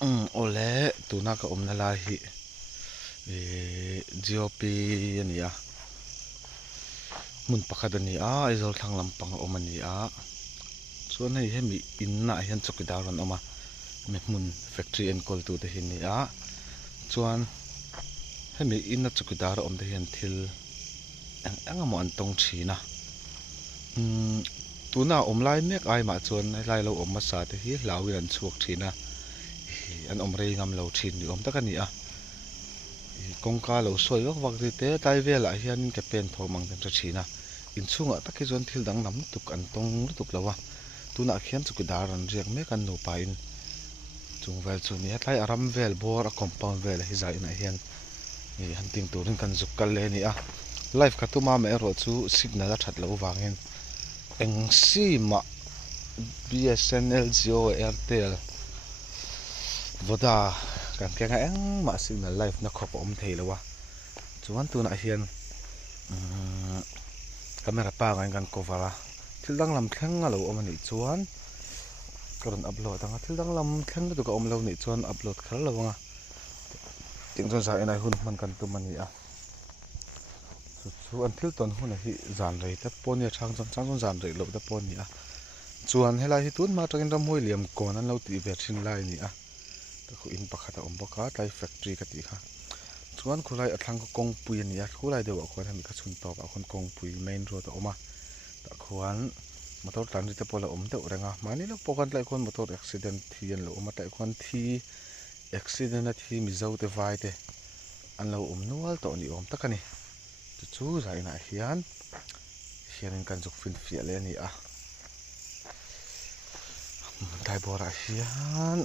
ole tuna ka omna la hi GOP ani a mun pakhat ani a aizol thlang lampang om ani a chuan hei hemi inna hian chokidar an oma me mun factory and coal tu te hin ni a chuan hemi inna chokidar om te hian thil engemaw an tong thina tuna omlai mek ai ma chuan lai lo om ma sa te hi hlawin an chuak thina an om rei ngam lo thin ni om tak ani a kongka lo soi wak wak ri te tai vela hian ke pen thomang ten ra thina in chunga taki zon thil dang nam tuk an tong tuk lawa tuna khian chukidar an riak mek an no pa in chung vel chu ni atlai aram vel bor a compound vel hi zai na hian ni hunting turin kan zuk kal le ni a live khatuma me ro chu signal a that lo wangin engsima BSNL Jio Airtel voda kan kenga engma signal live na khop om thei lawa chuan tuna hian camera pa ngai kan cover a thil dang lam thleng a lo om ani chuan karon upload anga thil dang lam thleng tu ka om lo ni chuan upload khar lawanga ting chon sa enai hun man kan tum ani a chu an thil ton hun hi zan rei ta poni thang chon zan rei lo ta poni a chuan helai hi tun ma tangin ram hoi liam kon an lo ti ve thin lai ni a ta khu in pakhat a om boka tlai factory ka ti kha chuan khulai athlang ko kongpui ani a khulai dewa khon hemi ka chhun top a khon kongpui main road a oma ta khuan motor tlan ri te pola om deuh renga mani lo pokan tlai khon motor accident thi an lo oma tlai khon thi accident a thi mi zo te vai te an lo nual to ni om takani chu zaina hianin kan zuk fin fial le ni a dai bora hian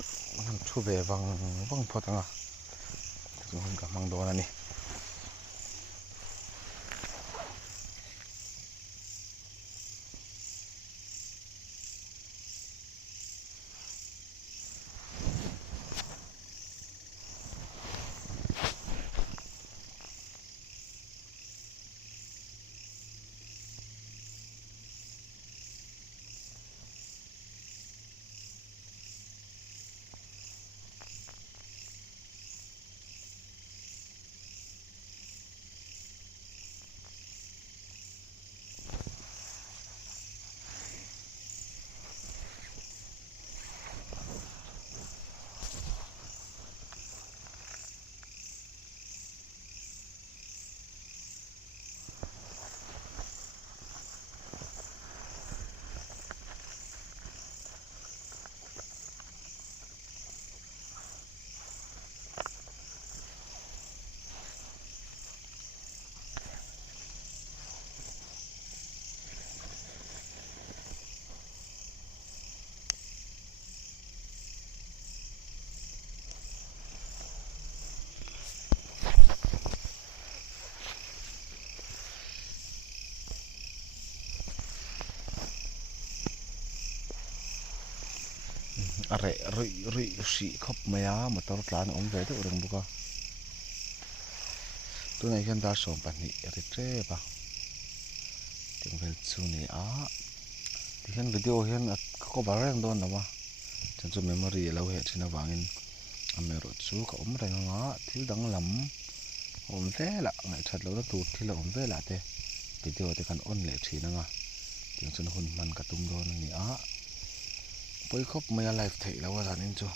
an thu ve wang photanga hun ka mang don ani are ri si khop maya motor tlan om ve deuh reng buka tunai hian dar som pahnih ri tre ba ting vel chu ni a ti hian video hian ko bar reng don lawa chan chu memory lo he thina wangin amero chu ka om reng anga thil dang lam om vela ngai that lo na tur thil om vela te video te kan on le thina nga ting chun hun man ka tum don ni a poi khop maya live thei lawa zanin chu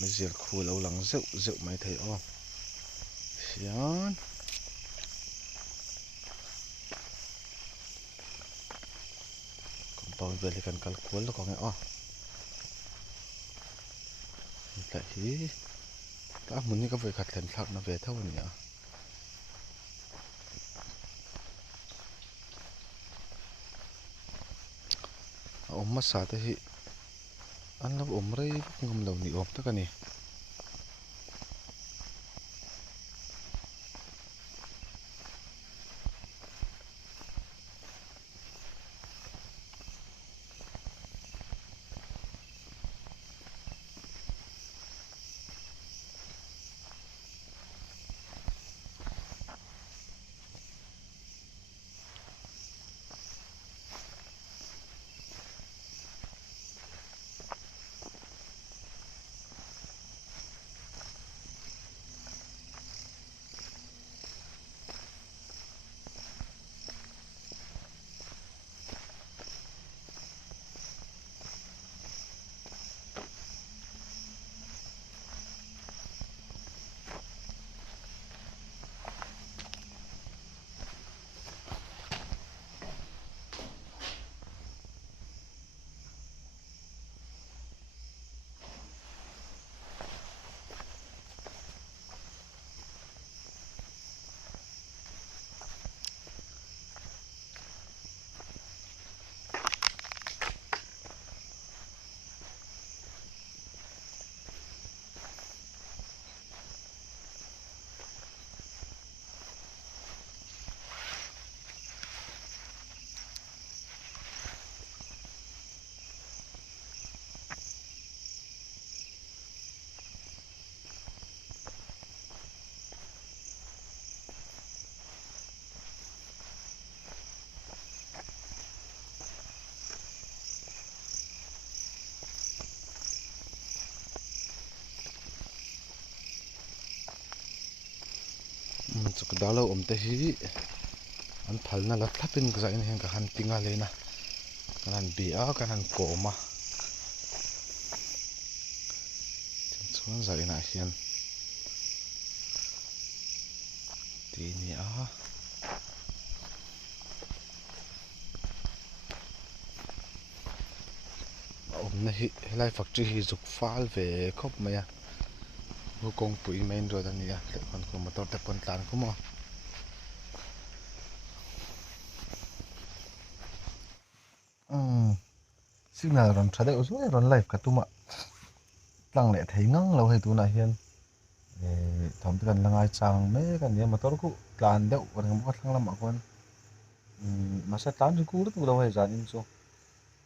me zer khu lo lang zeu mai thei o hian compound vel kan kal khol lo ka nge o ta hi ta mun ni ka ve khat thlen thak na ve thau ni a om ma sa te hi an lo om rei ngam lo ni om takani chuk dalo om te hi an phalna la thlapin ka zain hen ka han tinga lena kan han bia kan han koma chuan zaina hian ti ni a om na hi helai factory hi zuk fal ve khop maya hu kong pui main road ania te kon ko motor te pon tlan ko mo signal ron thade usu ron live ka tuma tlang le thei ngang lo he tu na hian thom te kan langai chang me kan ya motor ku tlan deuh kan mo thlang lam akon masa tlan ri ku tu lo he zan in chu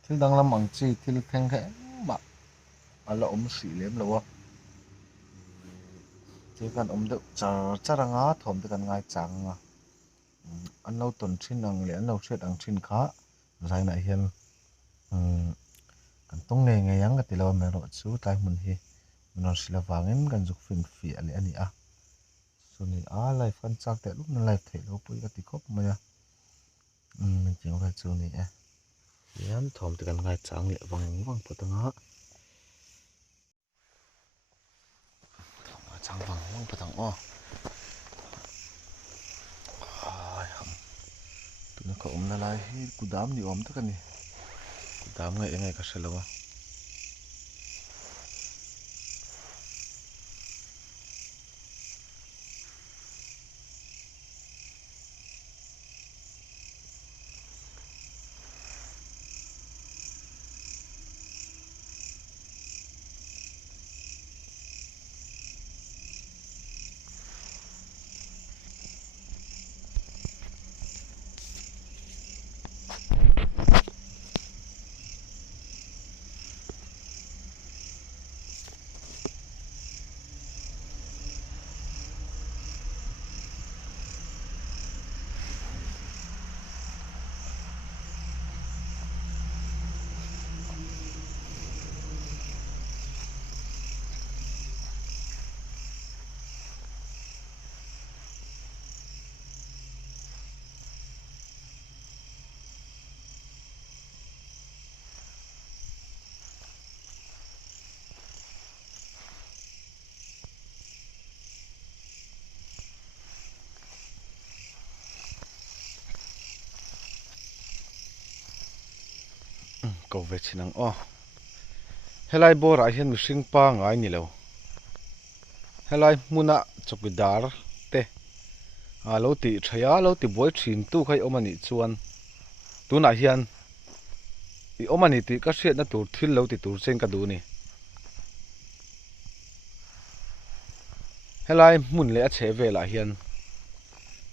thil dang lam ang chi thil theng khe ma ala om si lem lo wa thil kan om deuh char charanga thom te kan ngai chang nga an lo ton thin ang le an lo hret ang thin kha zaina hian kan tong nge nge yang ka ti lo me ro chu tlai mun hi non sila wangin kan zuk fin fi ale ani a suni a life kan chak te lu na life thei lo pui ka ti khop maya min ching va chu ni e yan thom te kan ngai chang le wang patanga thom chang wang patang o ai ham tu na ka om na lai hi kudam ni om ta ka ni kudam ngai ngai ka shelawa ko ve chinang o helai bor a hian mihring pa ngai ni lo helai muna chokidar te a lo ti thaya lo ti boi thin tu khai omani chuan tuna hian I omani ti ka hriat na tur thil lo ti tur chen ka du ni helai mun le a che vela hian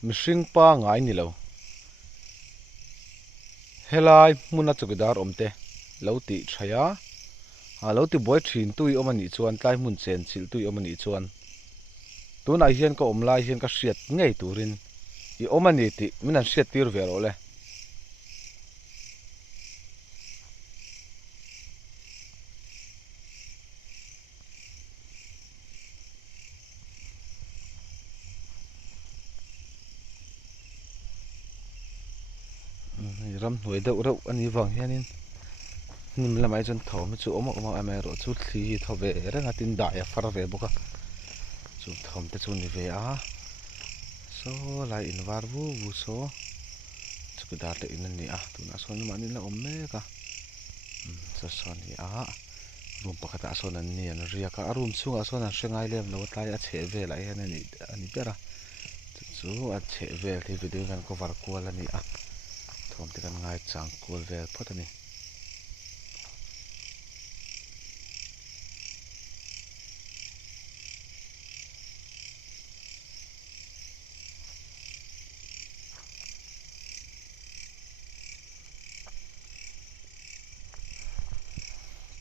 mihring pa ngai ni lo helai muna chokidar omte lo ti thaya a lo ti boi thin tu I omani chuan tlai mun chen chil tu I omani chuan tuna hian ka omlai hian ka hriat ngei turin I omani ti min an hriat tir ve ro le ram hnuai deuh reuh ani wang hianin hnim lamai chuan thawm chu oma ame ro chu thli hi thaw ve renga tin dai a far ve boka chu thawm te chu ni ve a so lai in var vu vu so chukidar le in ani a tuna son mani la om me ka so son hi a room pakhat a son an ni an ria ka room chunga son an hrengai lem lo tlai a che ve la hian ani pera chu a che ve thi video kan cover kual ani a thom te kan ngai chang kul vel phot ani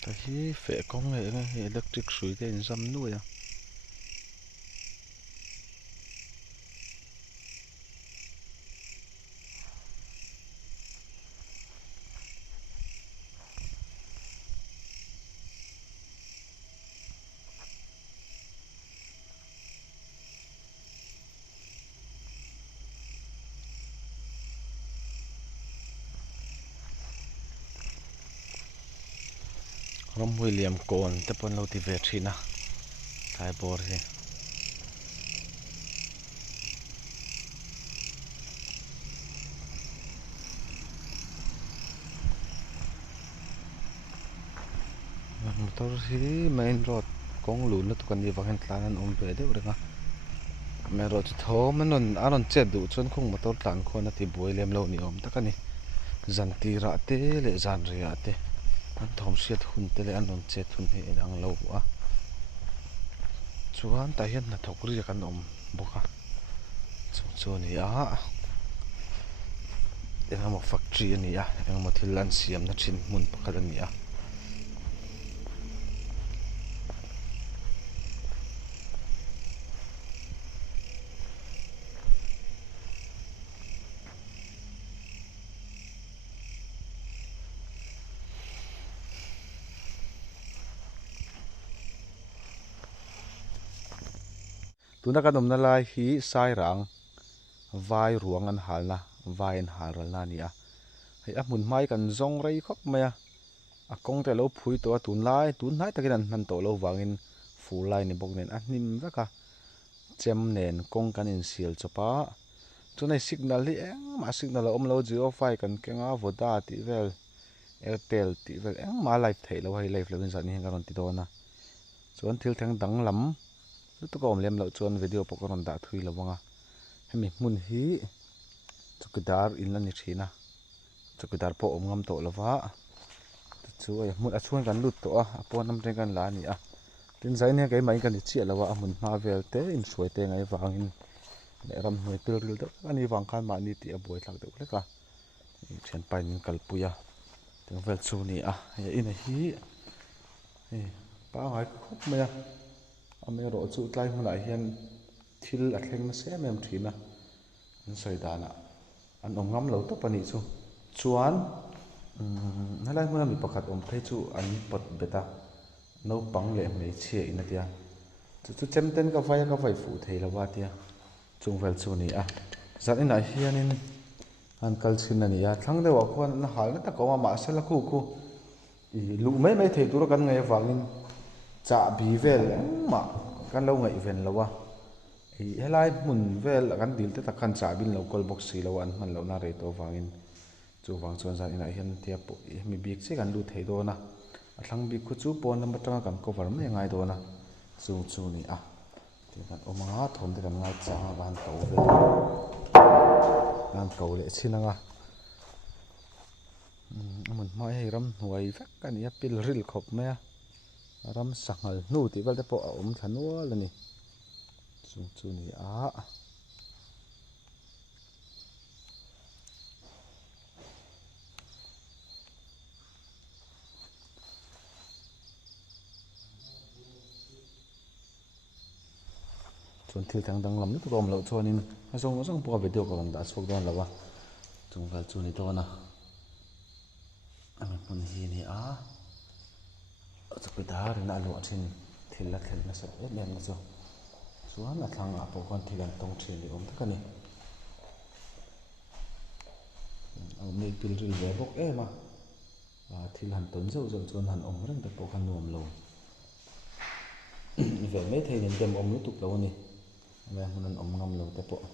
ta hi fe kong nge nge electric hrui te in zam nuai a rom William kon te pon lo ti ve thina thai bor hi motor hi main road kong lu na tukan ni wangin tlan an om ve de urenga me ro chu thom anon anon che du chon khong motor tlan khona ti boi lem lo ni om takani zan ti ra te le zan ria te an thom siat hun te le anon che thun hi ang lo a chuan ta hian na thok ri kan om boka chu ni a engemaw factory ani a engemaw thil an siam na thin hmun pakhat ani a tuna kan omna lai hi sai rang vai ruang an halna vai an hal ralna ni a hei a hmun mai kan zong rei khop mai a kong te lo phui to tun hnai takin an hman to lo wangin full lai ni bok nen a hnim veka chem nen kong kan in sial chopa chunai signal hi engmah signal a awm lo Jio fai kan kenga voda tih vel airtel tih vel engmah live thei lo hei live lovin zat ni kan ron ti dawna chuan thil theng dang lam tu ko om lem lo chuan video pawh kan ron dah thui lowanga hemi hmun hi chukidar in ani thina chukidar pawh awm ngam tawh lova chu ai hmun a chhuan kan lut tawh a pawn lam teng kan la ani a tin zai ne keimah in kan i chiah lova a hmun hma vel te in hruai te ngai wangin ram hnuai pil ril deuh ani wang khan mah ni tih a buai thlak deuh hleka thian pain in kalpui a teng vel chu ni a in a hi pangai khop mai a ame ro chu tlai hmunah hian thil a thlengna sem em thina an soi dana an awm ngam lo tawp ani chu chuan helai hmuna mi pakhat awm phei chu an pot beta naupang leh hmeichhia in a tia chu chem ten ka vai fu thei lova tia chung vel chu ni a zat inah hianin an kal chhin ani a thlang deuhah khuan an halna tak a awm a mahsal a khu i luh mai thei tur kan ngei awangin chah bi vel engmah kan lo ngaih ven lowa helai hmun vel kan dil te tak khan chah bin lo call box si lo an hman lo na rei to wangin chu wang chuan zat inah hian tia pawh hemi bik chi kan lut thei dawna a thlang bik khu chu pawn number atanga kan cover mai ngai dawna chu ni a tin kan awm anga thawm te kan ngai changa van to ve an ko le chinanga amun hmai hei ram hnuai vek ani a pil ril khop mai a ram sangal hnu tih vel te pawh a awm thla nual ani chu ni a chuan thil thang dang lam tu awm lo chuanin a zong pawh a video ko ron dah chhuak dawn lova chung vel chu ni dawna ami hmun hi ni a chukidar in a luah thin thil a thelna sa em em chu chuan a thlangah pawh khuan thil an tawng thin ni awm tak ani awm nei pil ril ve bawk em a thil han tawn zeuh chuan han awm reng te pawh khan nuam lo ve mai thein in dem awm lutuk lo ani me hmun an awm ngam lo te pawh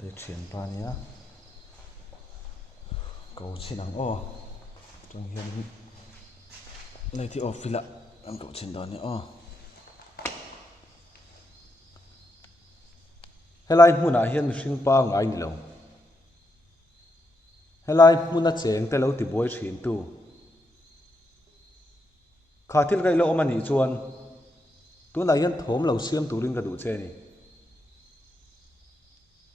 de thian pa nia ko chinang chung hian nei thi off fila an ko chin dawn ni helai hmunah hian mihring pa ngai ni lo helai hmuna cheng te lo ti buai thin tu kha thil gai lo awm ani chuan tunah hian thawm lo siam turin ka duh che ni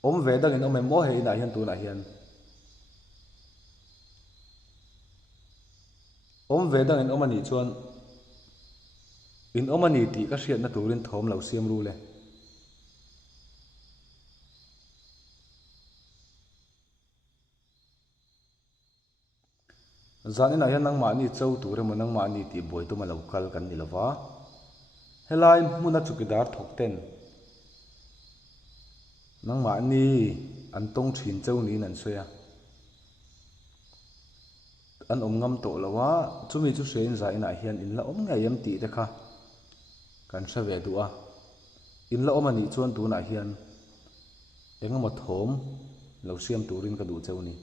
awm ve dangin awm emaw he inah hian tunah hian awm ve dangin awm ani chuan in awm ani tih ka hriatna turin thawm lo siam ru le zan inah hian nangmah ni cho tur emaw nangmah ni tih buai tum a lo kal kan ni lova helai hmuna chukidar thawk ten nangmah ni an tawng thin chau niin an sawi a an ngam to lawa chumi chu hrein zai na hian in la nge yam ti te kha kan hre ve du a in la ani chuan tu na hian engemaw thawm lo siam turin ka du cheu ni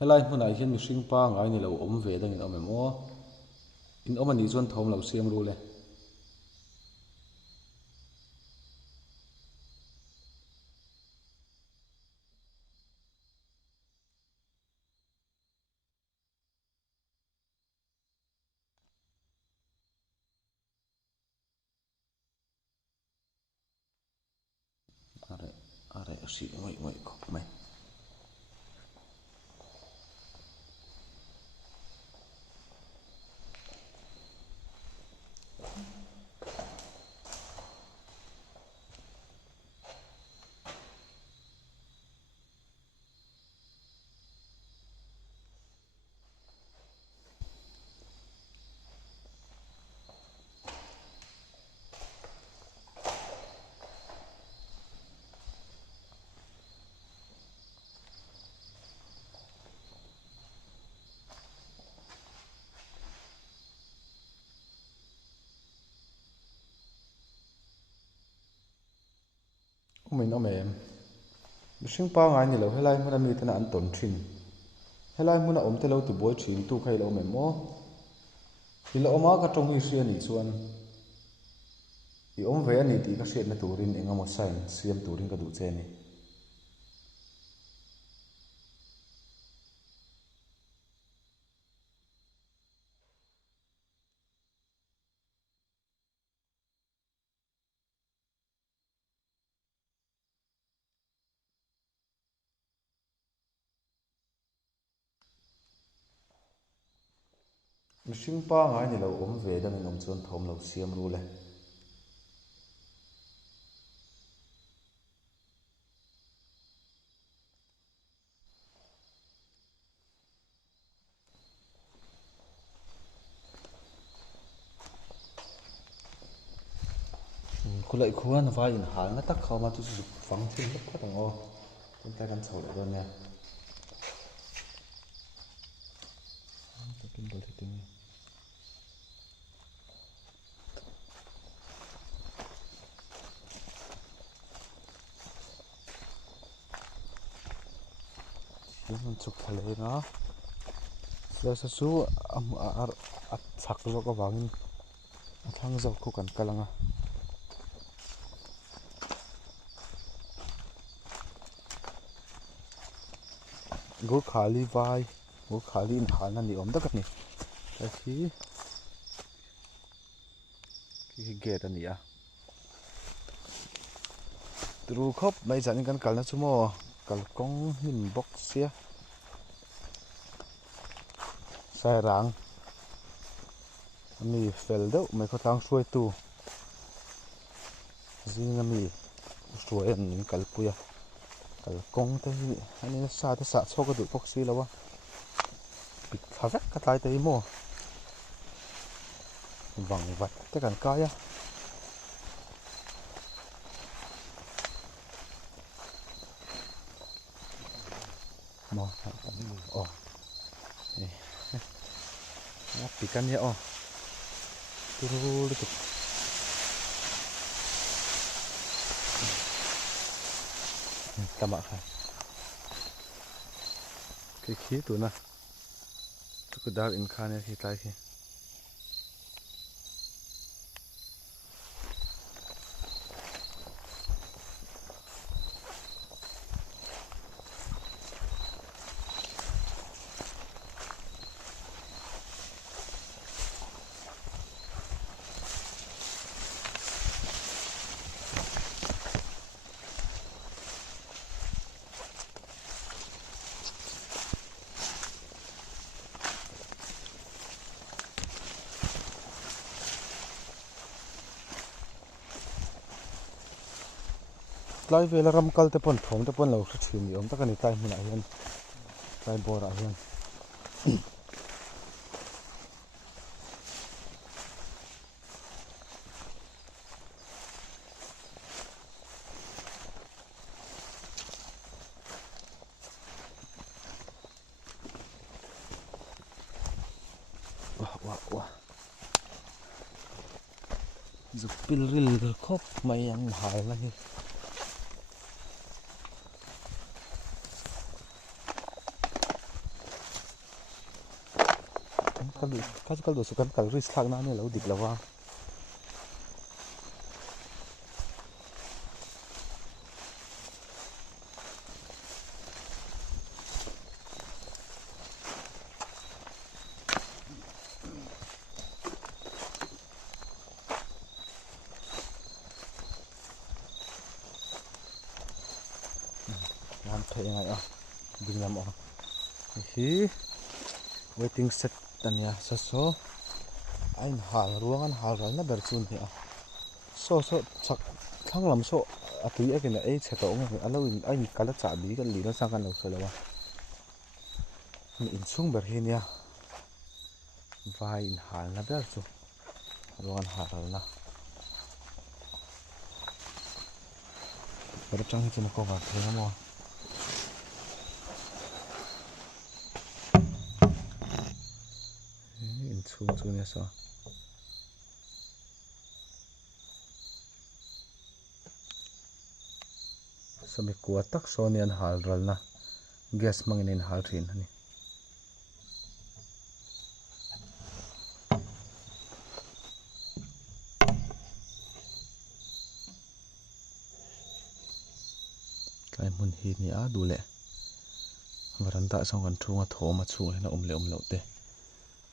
helai hmunah hian mihring pangai ni lo awm ve dangin awm emaw in awm ani chuan thawm lo siam ru le are si ngoi khop mai umin awm em mihring pangai ni lo helai hmun ami tena an ton thin helai hmun a awm te lo ti buai thin tu kha lo awm emaw in la awma ka tawng hi hria ni chuan i awm ve ani tih ka hriatna turin engemaw sign siam turin ka duh che ni mihring pangai ni lo awm ve dangin awm chuan thawm lo siam ru le khulai khuan vai in hal nga tak khawma chu chu fang thin lek khat ang aw tin ta kan chho lo ne takin bol hiting hian chuk thale na sa chu a chak lo ka wangin a thang zo khu kan kalanga go khali vai go khali in hal ani awm tak ani ta hi gate ani a tru khop mai zanin kan kalna chu mo kalkong hmin box sia sai rang ami fel deuh mai kho tlang hruai tu zing ami hruai an in kalpuya kalkong te hi ani sa te sa chhoka du box si lawa pik thavek ka tlai te mo wang vat te kan kaya mo oh pikan ya oh turul tu tamak ha khi tu na tu kedar in khane hi tai hi tlai vela ram kal te pon thom te pon lo thla thin ni om taka ni tlai hmun ah hian tlai bor ah hian wah dục pil ril khop mai ang hal na hi kal do su kan kal ris thak na ne lo dik lawa làm thế ngay à đừng làm ổn hi waiting set tania sa so anh hal ruang an hal ral na ber chun hi a so chak thang lam so a tui a kena ei che to nge alo in ai kala cha bi kan li na sang kan lo so lawa in chung ber hi nia vai in hal na ber chu ruang an hal ral na ber chang hi chuma ko va the na mo in chung chu nia so sami kuwa tak so ni an hal ral na gas mangin in hal thin ani kai mun hi ni a du le varanda song kan thunga thoma chu na om lo te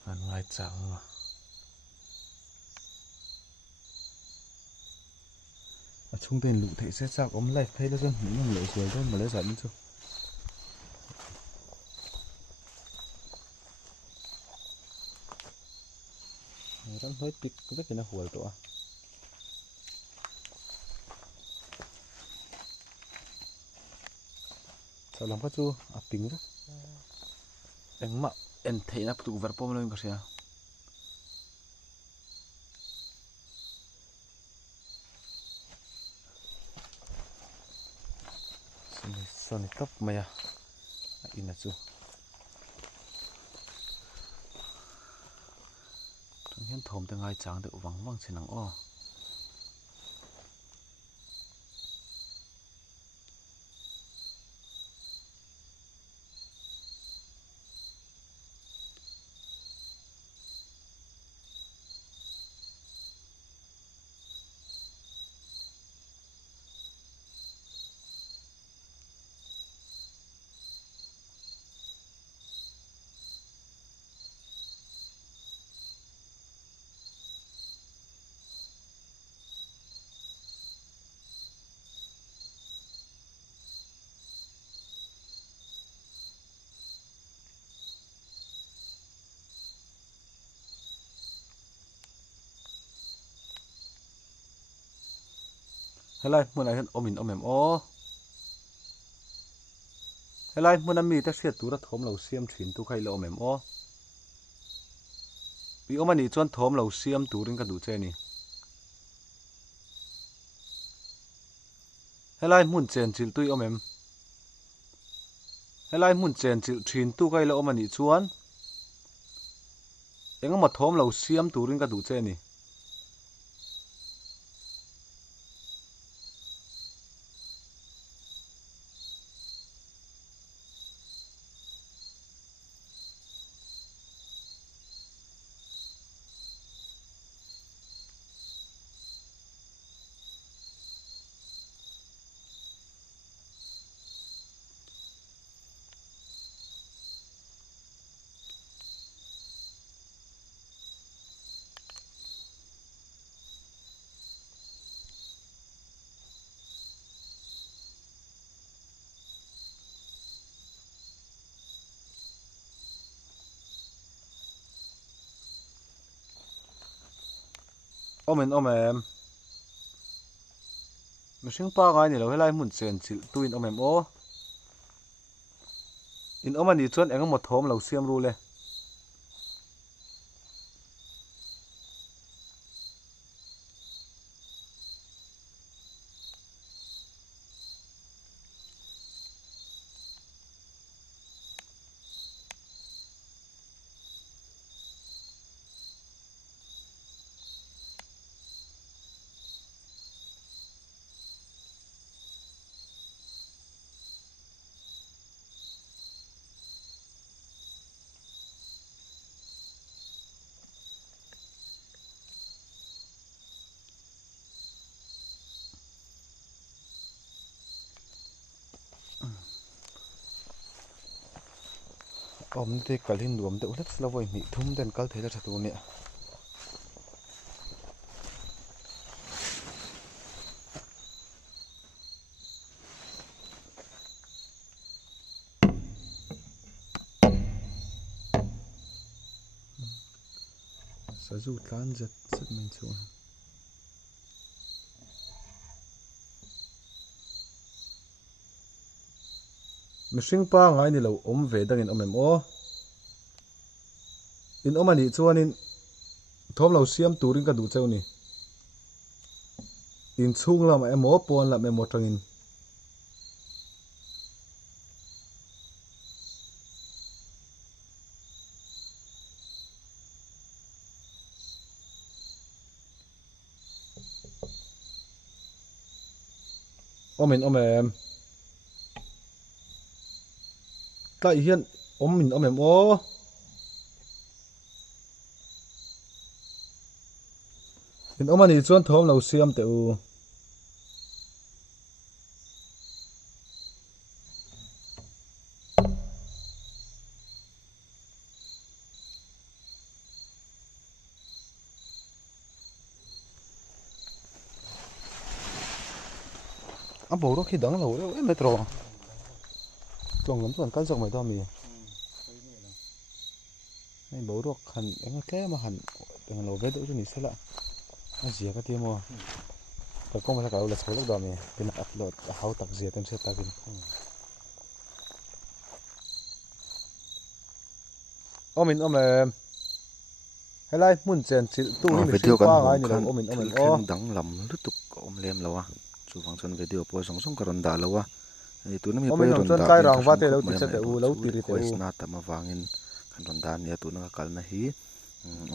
an ngai chang ma a chung ten lu the se chak om life phei la jon ni nam lo sual don ma le sa ni chu ran hoi pik ve kena hual to a salam ka chu a ping ra engma en theina tu ver pom lo ka sia soni top maya ina chu tang hian thom te ngai chang de wang chinang o helai mun ai han omin omem o helai mun ami ta hriat tura thom lo siam thin tu khai lo omem o pi omani chuan thom lo siam turin ka du che ni helai mun chen chil tui omem helai mun chen chil thin tu khai lo omani chuan engama thom lo siam turin ka du che ni omen omem mihring pa ngai ni lo helai hmun chen chilh tuin omem o in omani chuan engemaw thawm lo siam ru le om te kalhin nuam te ulet slavoi mi thum den kal thela thatu ne sazu tlan zet set min chu mihring pa ngai ni lo om ve dangin omem o in omani chuanin thawm lo siam turin ka du cheu ni in chung lam emaw pon lam emaw tangin omin omem tlai hian omin omem o in omani chuan thawm lo siam te u a bo ro khi dang lo e metro chong lam chuan kal jok mai da mi ai bo ro khan eng tle ma han eng lo ve do chu ni sela a zia ka ti mo ka ko ma ka lo la chho lok da mi pin upload how tak zia tem se takin omin omem helai hmun chen chilh tu ni mihring pa ngai ni lo omin omem o dang lam lutuk om lem lawa chu wang chon video poi song song karon da lawa ei tu na mi poi ron da kai rang va te lo ti che te u lo ti ri te u na ta ma wangin kan ron da nia tu na kal na hi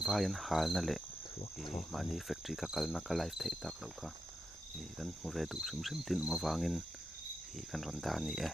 vayan hal na le mani factory ka kal na ka life thei tak lo ka kan mu ve du sim sim tin ma wangin kan ron da ni e